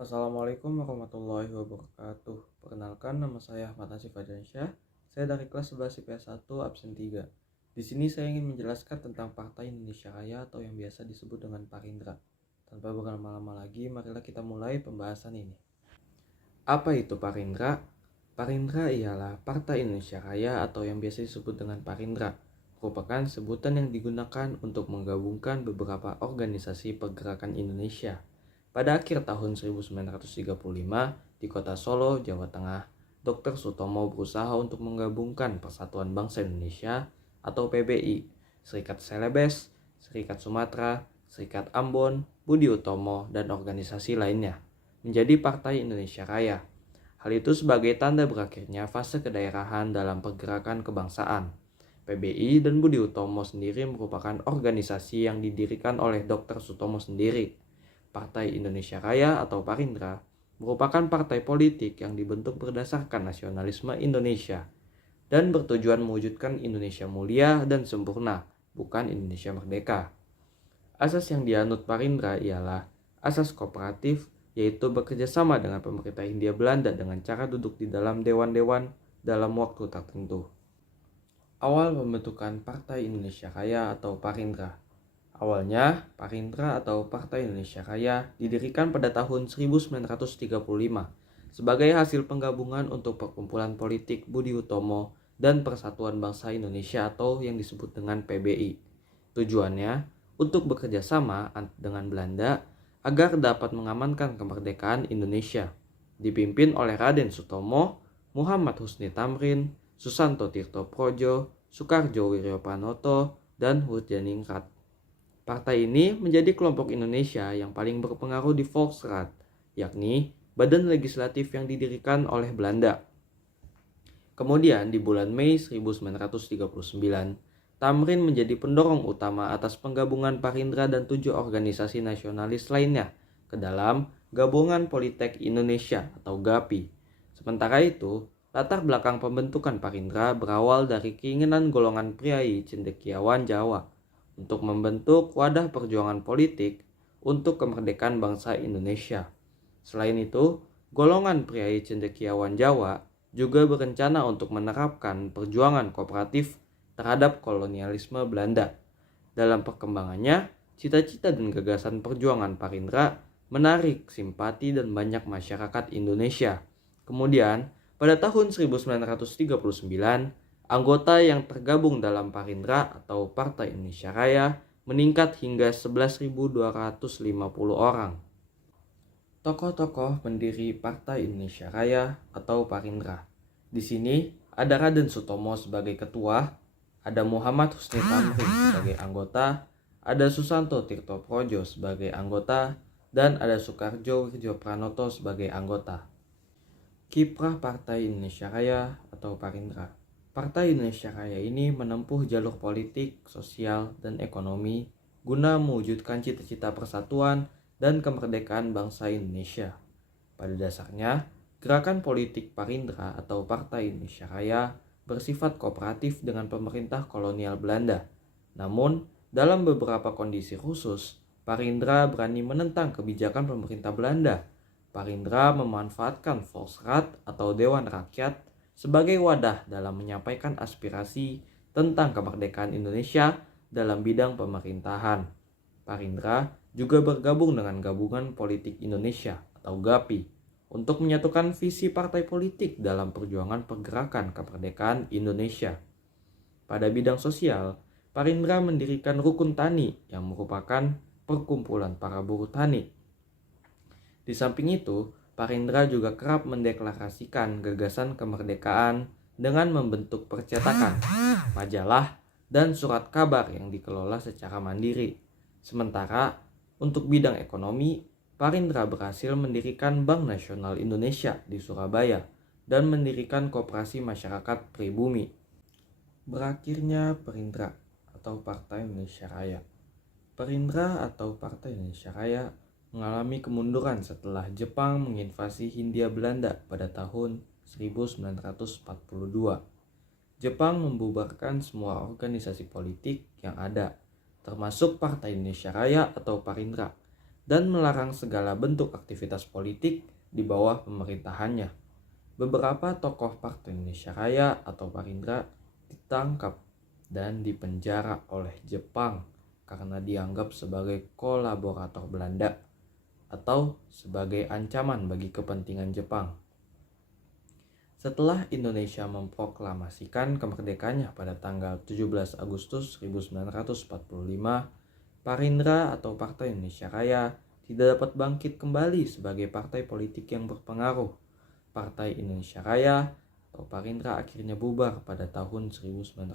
Assalamualaikum warahmatullahi wabarakatuh. Perkenalkan, nama saya Ahmad Nasif Fajansyah. Saya dari kelas 11 IPS 1 absen 3. Di sini saya ingin menjelaskan tentang Partai Indonesia Raya atau yang biasa disebut dengan Parindra. Tanpa berlama-lama lagi, marilah kita mulai pembahasan ini. Apa itu Parindra? Parindra ialah Partai Indonesia Raya atau yang biasa disebut dengan Parindra. Merupakan sebutan yang digunakan untuk menggabungkan beberapa organisasi pergerakan Indonesia. Pada akhir tahun 1935 di kota Solo, Jawa Tengah, Dr. Sutomo berusaha untuk menggabungkan Persatuan Bangsa Indonesia atau PBI, Serikat Celebes, Serikat Sumatera, Serikat Ambon, Budi Utomo, dan organisasi lainnya menjadi Partai Indonesia Raya. Hal itu sebagai tanda berakhirnya fase kedaerahan dalam pergerakan kebangsaan. PBI dan Budi Utomo sendiri merupakan organisasi yang didirikan oleh Dr. Sutomo sendiri. Partai Indonesia Raya atau Parindra merupakan partai politik yang dibentuk berdasarkan nasionalisme Indonesia dan bertujuan mewujudkan Indonesia mulia dan sempurna, bukan Indonesia merdeka. Asas yang dianut Parindra ialah asas kooperatif, yaitu bekerja sama dengan pemerintah Hindia Belanda dengan cara duduk di dalam dewan-dewan dalam waktu tertentu. Awal pembentukan Partai Indonesia Raya atau Parindra. Awalnya, Parindra atau Partai Indonesia Raya didirikan pada tahun 1935 sebagai hasil penggabungan untuk perkumpulan politik Budi Utomo dan Persatuan Bangsa Indonesia atau yang disebut dengan PBI. Tujuannya untuk bekerja sama dengan Belanda agar dapat mengamankan kemerdekaan Indonesia. Dipimpin oleh Raden Sutomo, Muhammad Husni Tamrin, Susanto Tirto Projo, Soekarjo Wiryopranoto, dan Hurjaningrat. Partai ini menjadi kelompok Indonesia yang paling berpengaruh di Volksraad, yakni badan legislatif yang didirikan oleh Belanda. Kemudian di bulan Mei 1939, Tamrin menjadi pendorong utama atas penggabungan Parindra dan 7 organisasi nasionalis lainnya ke dalam Gabungan Politek Indonesia atau GAPI. Sementara itu, latar belakang pembentukan Parindra berawal dari keinginan golongan priai cendekiawan Jawa untuk membentuk wadah perjuangan politik untuk kemerdekaan bangsa Indonesia. Selain itu, golongan priai cendekiawan Jawa juga berencana untuk menerapkan perjuangan kooperatif terhadap kolonialisme Belanda. Dalam perkembangannya, cita-cita dan gagasan perjuangan Parindra menarik simpati dan banyak masyarakat Indonesia. Kemudian, pada tahun 1939, anggota yang tergabung dalam Parindra atau Partai Indonesia Raya meningkat hingga 11.250 orang. Tokoh-tokoh pendiri Partai Indonesia Raya atau Parindra. Di sini ada Raden Sutomo sebagai ketua, ada Muhammad Husni Tamrin sebagai anggota, ada Susanto Tirto Projo sebagai anggota, dan ada Soekarjo Wiryopranoto sebagai anggota. Kiprah Partai Indonesia Raya atau Parindra. Partai Indonesia Raya ini menempuh jalur politik, sosial, dan ekonomi guna mewujudkan cita-cita persatuan dan kemerdekaan bangsa Indonesia. Pada dasarnya, gerakan politik Parindra atau Partai Indonesia Raya bersifat kooperatif dengan pemerintah kolonial Belanda. Namun, dalam beberapa kondisi khusus, Parindra berani menentang kebijakan pemerintah Belanda. Parindra memanfaatkan Volksraad atau Dewan Rakyat sebagai wadah dalam menyampaikan aspirasi tentang kemerdekaan Indonesia dalam bidang pemerintahan. Parindra juga bergabung dengan Gabungan Politik Indonesia atau GAPI untuk menyatukan visi partai politik dalam perjuangan pergerakan kemerdekaan Indonesia. Pada bidang sosial, Parindra mendirikan Rukun Tani yang merupakan perkumpulan para buruh tani. Di samping itu, Parindra juga kerap mendeklarasikan gagasan kemerdekaan dengan membentuk percetakan, majalah, dan surat kabar yang dikelola secara mandiri. Sementara, untuk bidang ekonomi, Parindra berhasil mendirikan Bank Nasional Indonesia di Surabaya dan mendirikan Koperasi Masyarakat Pribumi. Berakhirnya Parindra atau Partai Indonesia Raya. Parindra atau Partai Indonesia Raya mengalami kemunduran setelah Jepang menginvasi Hindia Belanda pada tahun 1942. Jepang membubarkan semua organisasi politik yang ada, termasuk Partai Indonesia Raya atau Parindra, dan melarang segala bentuk aktivitas politik di bawah pemerintahannya. Beberapa tokoh Partai Indonesia Raya atau Parindra ditangkap dan dipenjara oleh Jepang karena dianggap sebagai kolaborator Belanda atau sebagai ancaman bagi kepentingan Jepang. Setelah Indonesia memproklamasikan kemerdekaannya pada tanggal 17 Agustus 1945, Parindra atau Partai Indonesia Raya tidak dapat bangkit kembali sebagai partai politik yang berpengaruh. Partai Indonesia Raya atau Parindra akhirnya bubar pada tahun 1950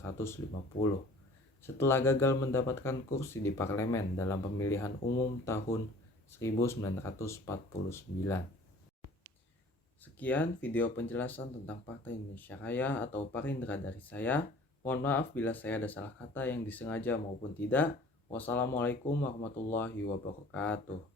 setelah gagal mendapatkan kursi di parlemen dalam pemilihan umum tahun 1949. Sekian video penjelasan tentang Partai Indonesia Raya atau Parindra dari saya. Mohon maaf bila saya ada salah kata yang disengaja maupun tidak. Wassalamualaikum warahmatullahi wabarakatuh.